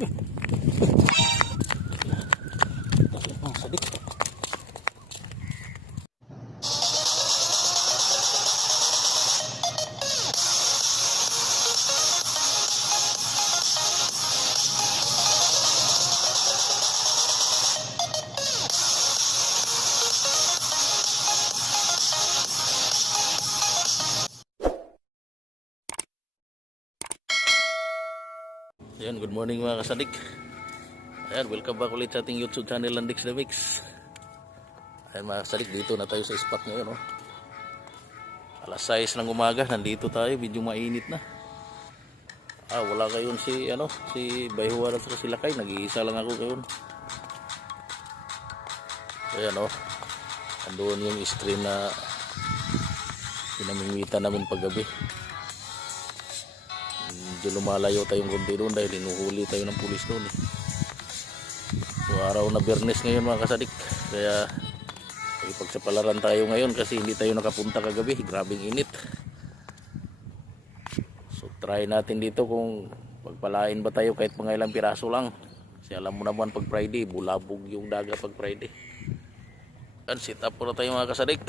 Ang sadik. Ayan, good morning mga kasadik. Ayan, welcome back ulit sa ating YouTube channel Landix The Mix. Ayan mga kasadik, dito na tayo sa spot ngayon. Oh. Alas 6 ng umaga, nandito tayo, medyo mainit na. Ah, wala kayon si, ano, si Bayhuar at si Lakay, nag-iisa lang ako ngayon. Ayan oh, andun yung stream na pinamimitan namin paggabi medyo lumalayo tayong konti doon dahil hinuhuli tayo ng pulis doon eh. So araw na bernes ngayon mga kasadik. Kaya ipagsapalaran tayo ngayon kasi hindi tayo nakapunta kagabi. Grabing init. So try natin dito kung pagpalain ba tayo kahit mga ilang piraso lang. Kasi alam mo naman pag Friday, bulabog yung daga pag Friday. Yan, sit up muna tayo mga kasadik.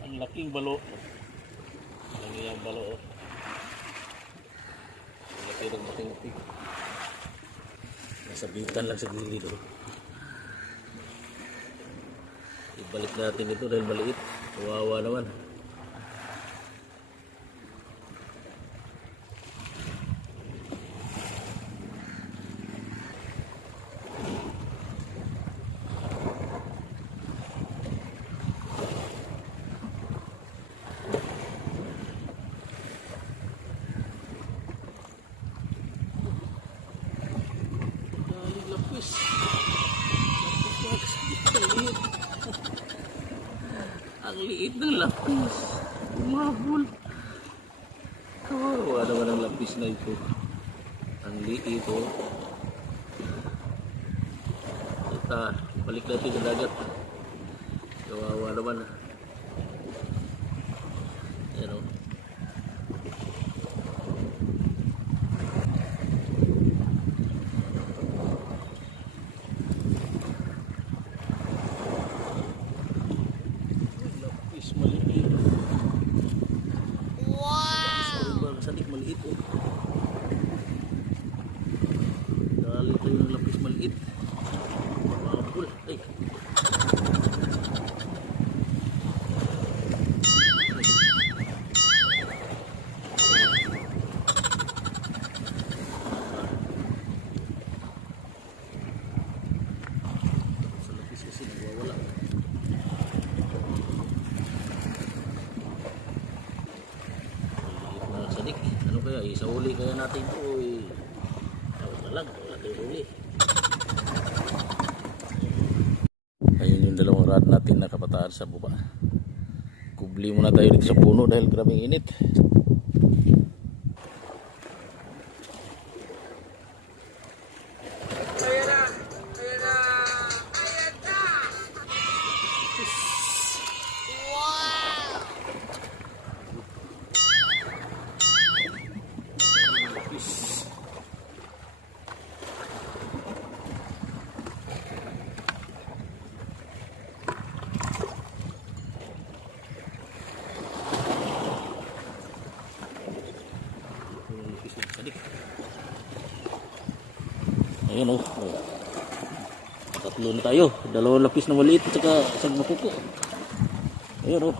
Ang laking balo. Ang iyang balo. oh. Ang laki ng mating-mating. Nasabitan lang sa gilid. Oh. Ibalik natin ito dahil maliit. Kawawa naman. Galing lapis. Lapis mga kasabit. Ang liit. Ng lapis. Umabol. Kawawa naman ang lapis na ito. Ang liit oh. Ito, balik natin sa dagat. Kawawa naman. Ayan oh. Lapis maliit. Wow! Sorry ba, sadik maliit oh. Dali tayo ng lapis maliit. Mapul. Ay. Sa lapis kasi nagwawala. Maliit na sadik. Kaya? Isauli kaya natin ito. Eh. Tawag na lang. Wala huli. Ayun yung dalawang rod natin na kabataan sa baba. Kubli muna tayo dito sa puno dahil grabing init. Sadik. Ayun oh. oh. Tatlo na tayo. Dalawang lapis na maliit at saka isang makuko. Ayun oh.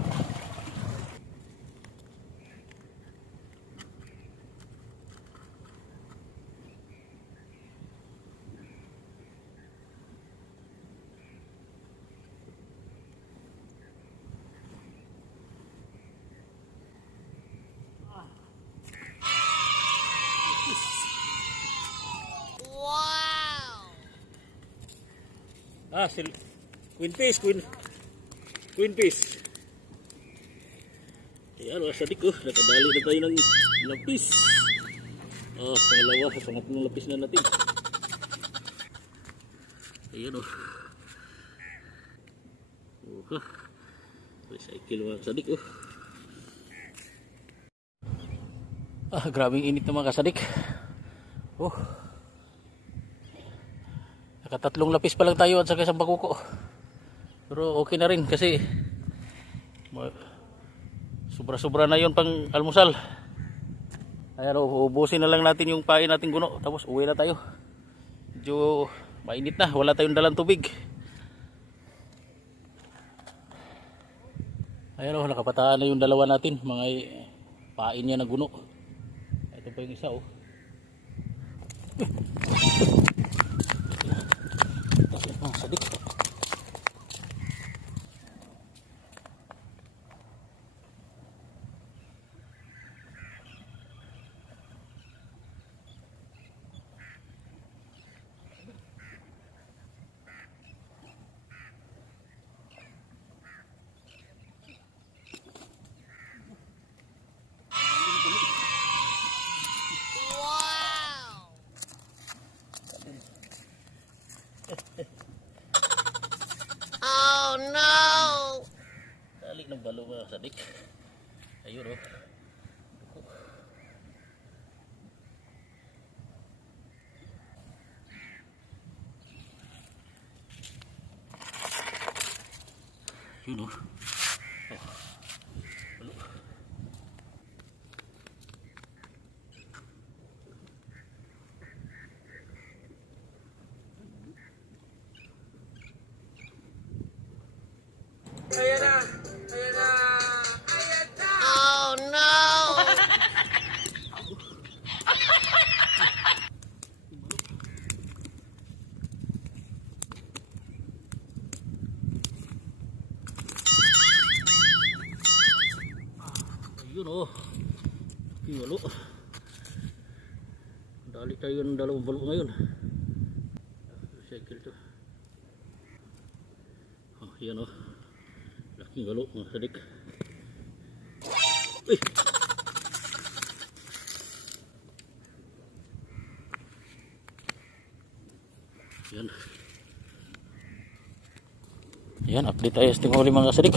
Ah, sil Queen Fish, Queen Queen Fish. Ayan mga kasadik oh. Nakadali na tayo ng lapis. Oh, pangalawa. Pangatlong lapis na natin. Ayan oh. Oh, ha. Recycle mga kasadik oh. Ah, grabing init na mga kasadik. Oh. Nakatatlong lapis pa lang tayo at saka isang bakuko. Pero okay na rin kasi sobra-sobra na yon pang almusal. Ayan ubusin na lang natin yung pain natin guno. Tapos uwi na tayo. Medyo mainit na. Wala tayong dalang tubig. Ayan o, nakapataan na yung dalawa natin. Mga pain niya na guno. Ito pa yung isa o. Ah, sadik. Oh no! Dali ng balo mga sadik. Ayun o. Yun o. Balo. Tayo ng dalawang balo ngayon. Recycle to. Oh, yan o. Laking balo mga sadik. Uy! Yan. Yan, update tayo sa tingoli mga sadik.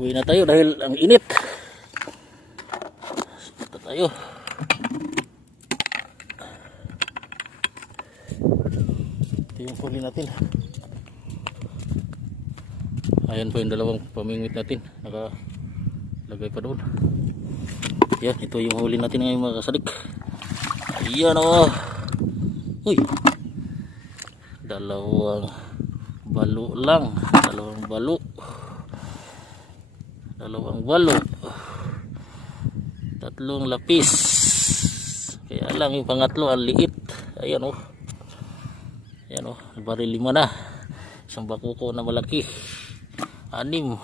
Uwi na tayo dahil ang init. Punta tayo. Ito yung huli natin. Ayan po yung dalawang pamingwit natin. Nakalagay pa doon. Yan, ito yung huli natin ngayon mga kasadik. Ayan o. Uy. Dalawang balo lang. Dalawang balo dalawang walo tatlong lapis kaya lang yung pangatlo ang liit ayan o ayan o bari lima na. Isang bakuko na malaki. Anim.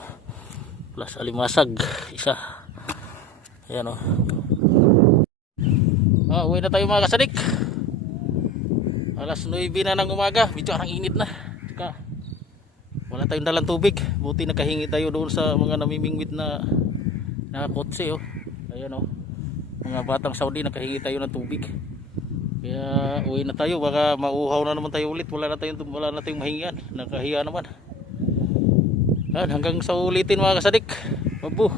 Plus alimasag isa. Ayan o. Ah, uwi na tayo mga kasadik. Alas 9 na ng umaga. Medyo arang init na. Teka, wala tayong dalang tubig. Buti nakahingi tayo doon sa mga namimingwit na na kotse oh. Ayan oh mga batang Saudi nakahingi tayo ng tubig kaya uwi na tayo. Baka mauhaw na naman tayo ulit. Wala na tayong wala na tayong mahingian nakahiya naman. Yan hanggang sa ulitin mga kasadik. Mabu